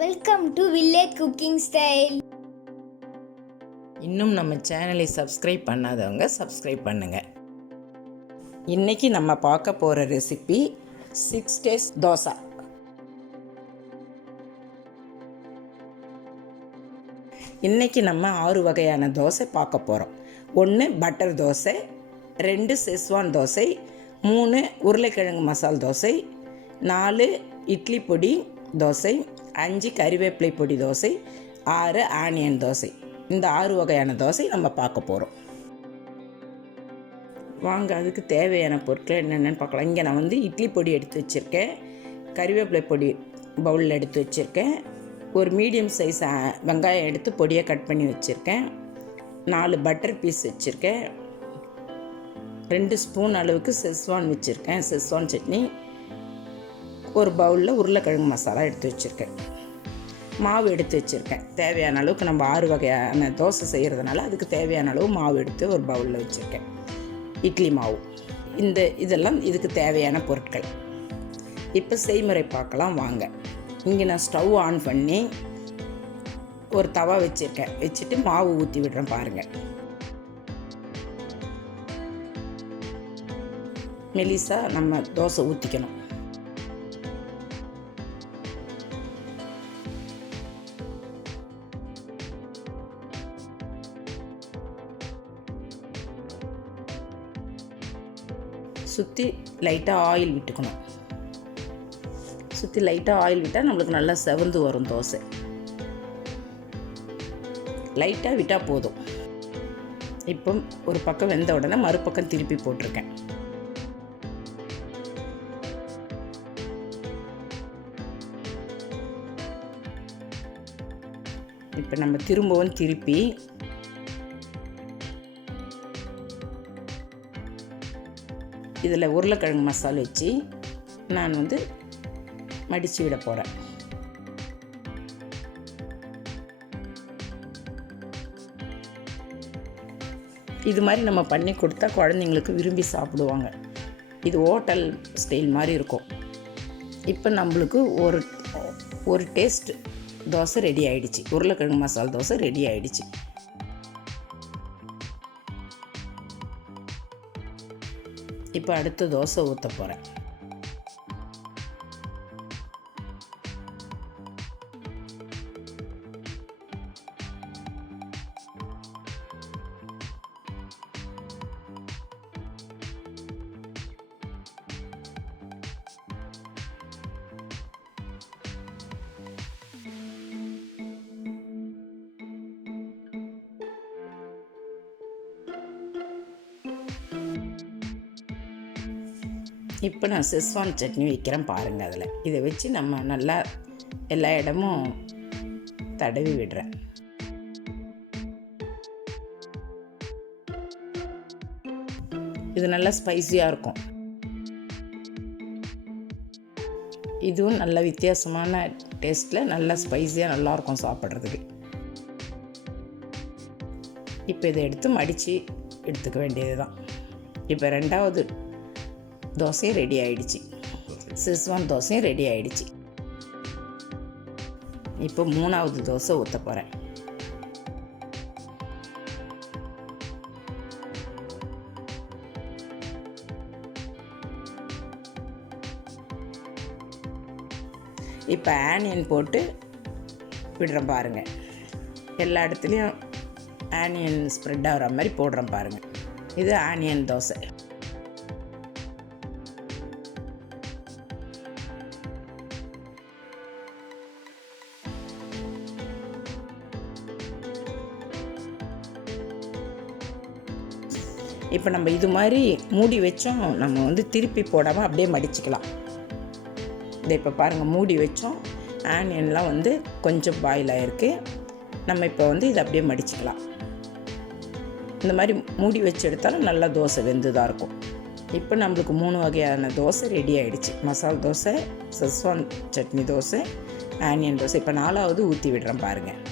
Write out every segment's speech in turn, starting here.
Welcome to village cooking style. இன்னும் நம்ம சேனலை சப்ஸ்கிரைப் பண்ணாதவங்க சப்ஸ்கிரைப் பண்ணுங்கள். இன்றைக்கி நம்ம பார்க்க போகிற ரெசிபி 6 டேஸ் தோசை. இன்றைக்கி நம்ம 6 வகையான தோசை பார்க்க போகிறோம். 1 பட்டர் தோசை, 2 செஸ்வான் தோசை, 3 உருளைக்கிழங்கு மசால் தோசை, 4 இட்லி பொடி தோசை, 5 கருவேப்பிலை பொடி தோசை, 6 ஆனியன் தோசை. இந்த 6 வகையான தோசை நம்ம பார்க்க போகிறோம். வாங்க அதுக்கு தேவையான பொருட்கள் என்னென்னு பார்க்கலாம். இங்கே நான் இட்லி பொடி எடுத்து வச்சுருக்கேன், கருவேப்பிலை பொடி பவுலில் எடுத்து வச்சுருக்கேன், ஒரு மீடியம் சைஸ் வெங்காயம் எடுத்து பொடியை கட் பண்ணி வச்சுருக்கேன், 4 பட்டர் பீஸ் வச்சுருக்கேன், 2 ஸ்பூன் அளவுக்கு செஸ்வான் வச்சுருக்கேன், செஸ்வான் சட்னி, ஒரு பவுலில் உருளைக்கிழங்கு மசாலா எடுத்து வச்சுருக்கேன், மாவு எடுத்து வச்சுருக்கேன். தேவையான அளவுக்கு நம்ம 6 வகையான தோசை செய்கிறதுனால அதுக்கு தேவையான அளவு மாவு எடுத்து ஒரு பவுலில் வச்சுருக்கேன், இட்லி மாவு. இதெல்லாம் இதுக்கு தேவையான பொருட்கள். இப்போ செய்முறை பார்க்கலாம் வாங்க. இங்கே நான் ஸ்டவ் ஆன் பண்ணி ஒரு தவா வச்சுருக்கேன், வச்சுட்டு மாவு ஊற்றி விடுறேன் பாருங்கள். மெலிசா நம்ம தோசை ஊற்றிக்கணும். சுற்றி லைட்டாக ஆயில் விட்டுக்கணும். சுற்றி லைட்டாக ஆயில் விட்டால் நம்மளுக்கு நல்லா செவந்து வரும் தோசை. லைட்டாக விட்டால் போதும். இப்போ ஒரு பக்கம் வெந்த உடனே மறுபக்கம் திருப்பி போட்டிருக்கேன். இப்போ நம்ம திரும்பவும் திருப்பி இதில் உருளைக்கிழங்கு மசாலா வச்சு நான் மடித்து விட போகிறேன். இது மாதிரி நம்ம பண்ணி கொடுத்தா குழந்தைங்களுக்கு விரும்பி சாப்பிடுவாங்க. இது ஹோட்டல் ஸ்டைல் மாதிரி இருக்கும். இப்போ நம்மளுக்கு ஒரு டேஸ்ட் தோசை ரெடி ஆகிடுச்சு. உருளைக்கிழங்கு மசாலா தோசை ரெடி ஆகிடுச்சு. இப்போ அடுத்த தோசை ஊற்ற போகிறேன். இப்போ நான் செஸ்வான் சட்னி வைக்கிறேன் பாருங்கள். அதில் இதை வச்சு நம்ம நல்லா எல்லா இடமும் தடவி விடுறேன். இது நல்லா ஸ்பைஸியாக இருக்கும். இதுவும் நல்ல வித்தியாசமான டேஸ்ட்டில் நல்லா ஸ்பைஸியாக நல்லாயிருக்கும் சாப்பிட்றதுக்கு. இப்போ இதை எடுத்து மடித்து எடுத்துக்க வேண்டியது தான். இப்போ 2வது தோசையும் ரெடி ஆகிடுச்சு. செஸ்வான் தோசையும் ரெடி ஆகிடுச்சு. இப்போ 3வது தோசை ஊற்ற போகிறேன். இப்போ ஆனியன் போட்டு விடுறேன் பாருங்கள். எல்லா இடத்துலையும் ஆனியன் ஸ்ப்ரெட் ஆகிற மாதிரி போடுறேன் பாருங்கள். இது ஆனியன் தோசை. இப்போ நம்ம இது மாதிரி மூடி வச்சோம், நம்ம திருப்பி போடாமல் அப்படியே மடிச்சுக்கலாம். இதை இப்போ பாருங்கள், மூடி வச்சோம், ஆனியன்லாம் கொஞ்சம் பாயில் ஆகிருக்கு. நம்ம இப்போ இதை அப்படியே மடிச்சுக்கலாம். இந்த மாதிரி மூடி வச்சு எடுத்தாலும் நல்லா தோசை வெந்து தான் இருக்கும். இப்போ நம்மளுக்கு 3 வகையான தோசை ரெடி ஆகிடுச்சு. மசால் தோசை, செஸ்வான் சட்னி தோசை, ஆனியன் தோசை. இப்போ 4வது ஊற்றி விடுறேன் பாருங்கள்.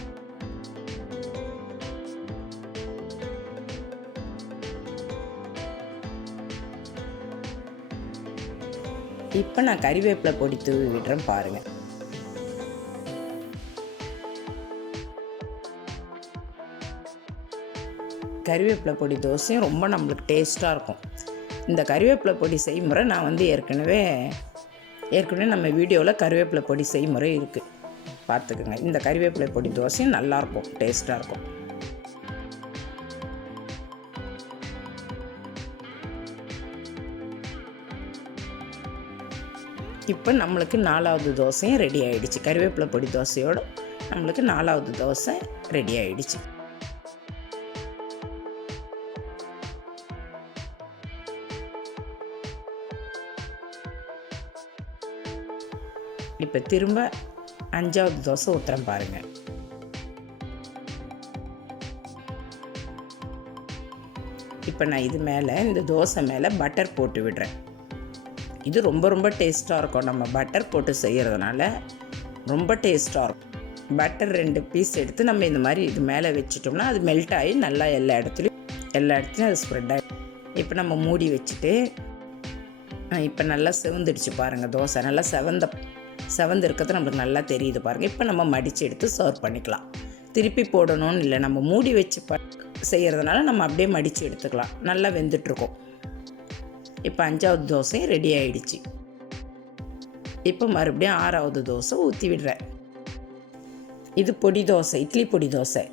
இப்போ நான் கருவேப்பிலை பொடி தூவி விடுறேன் பாருங்கள். கருவேப்பிலை பொடி தோசையும் ரொம்ப நம்மளுக்கு டேஸ்ட்டாக இருக்கும். இந்த கருவேப்பிலை பொடி செய்முறை நான் வந்து ஏற்கனவே நம்ம வீடியோவில் கருவேப்பிலை பொடி செய்முறை இருக்குது, பார்த்துக்குங்க. இந்த கருவேப்பிலை பொடி தோசையும் நல்லாயிருக்கும், டேஸ்ட்டாக இருக்கும். இப்போ நம்மளுக்கு 4வது தோசையும் ரெடி ஆகிடுச்சு. கருவேப்பிலை பொடி தோசையோடு நம்மளுக்கு 4வது தோசை ரெடி ஆகிடுச்சு. இப்போ திரும்ப 5வது தோசை ஊற்றுறேன் பாருங்கள். இப்போ நான் இது மேலே, இந்த தோசை மேலே பட்டர் போட்டு விடுறேன். இது ரொம்ப ரொம்ப டேஸ்ட்டாக இருக்கும். நம்ம பட்டர் போட்டு செய்கிறதுனால ரொம்ப டேஸ்ட்டாக இருக்கும். பட்டர் 2 பீஸ் எடுத்து நம்ம இந்த மாதிரி இது மேலே வச்சுட்டோம்னா அது மெல்ட் ஆகி நல்லா எல்லா இடத்துலையும் அது ஸ்ப்ரெட் ஆகி. இப்போ நம்ம மூடி வச்சுட்டு, இப்போ நல்லா செவந்துடுச்சு பாருங்கள். தோசை நல்லா செவந்து இருக்கிறது நம்மளுக்கு நல்லா தெரியுது பாருங்கள். இப்போ நம்ம மடித்து எடுத்து சர்வ் பண்ணிக்கலாம். திருப்பி போடணும்னு இல்லை, நம்ம மூடி வச்சு செய்கிறதுனால நம்ம அப்படியே மடித்து எடுத்துக்கலாம். நல்லா வெந்துட்டுருக்கோம். இப்போ 5வது தோசையும் ரெடி ஆகிடுச்சு. இப்போ மறுபடியும் 6வது தோசை ஊற்றி விடுறேன். இது பொடி தோசை, இட்லி பொடி தோசை.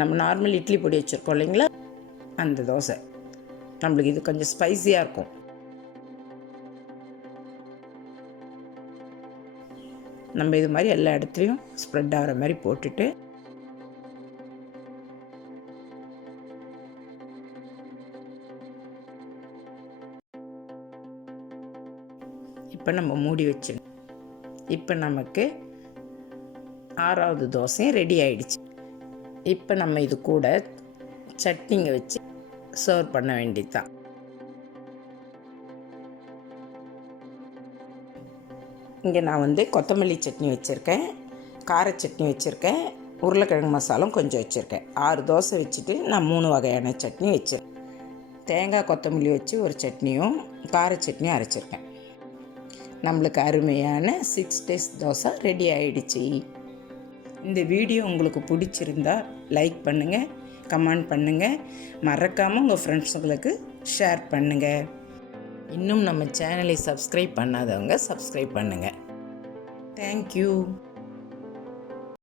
நம்ம நார்மல் இட்லி பொடி வச்சுருக்கோம் இல்லைங்களா, அந்த தோசை. நம்மளுக்கு இது கொஞ்சம் ஸ்பைஸியாக இருக்கும். நம்ம இது மாதிரி எல்லா இடத்துலையும் ஸ்ப்ரெட் ஆகிற மாதிரி போட்டுட்டு, இப்போ நம்ம மூடி வச்சிடணும். இப்போ நமக்கு 6வது தோசையும் ரெடி ஆகிடுச்சு. இப்போ நம்ம இது கூட சட்னிங்க வச்சு சர்வ் பண்ண வேண்டியது தான். இங்கே நான் வந்து கொத்தமல்லி சட்னி வச்சுருக்கேன், கார சட்னி வச்சுருக்கேன், உருளைக்கிழங்கு மசாலும் கொஞ்சம் வச்சுருக்கேன். 6 தோசை வச்சுட்டு நான் 3 வகையான சட்னி வச்சுருக்கேன். தேங்காய் கொத்தமல்லி வச்சு ஒரு சட்னியும் கார சட்னியும் அரைச்சிருக்கேன். நம்மளுக்கு அருமையான 6 டேஸ்ட் தோசை ரெடி ஆகிடுச்சு. இந்த வீடியோ உங்களுக்கு பிடிச்சிருந்தா லைக் பண்ணுங்கள், கமெண்ட் பண்ணுங்கள், மறக்காமல் உங்கள் ஃப்ரெண்ட்ஸுங்களுக்கு ஷேர் பண்ணுங்கள். இன்னும் நம்ம சேனலை சப்ஸ்கிரைப் பண்ணாதவங்க சப்ஸ்கிரைப் பண்ணுங்கள். தேங்க்யூ.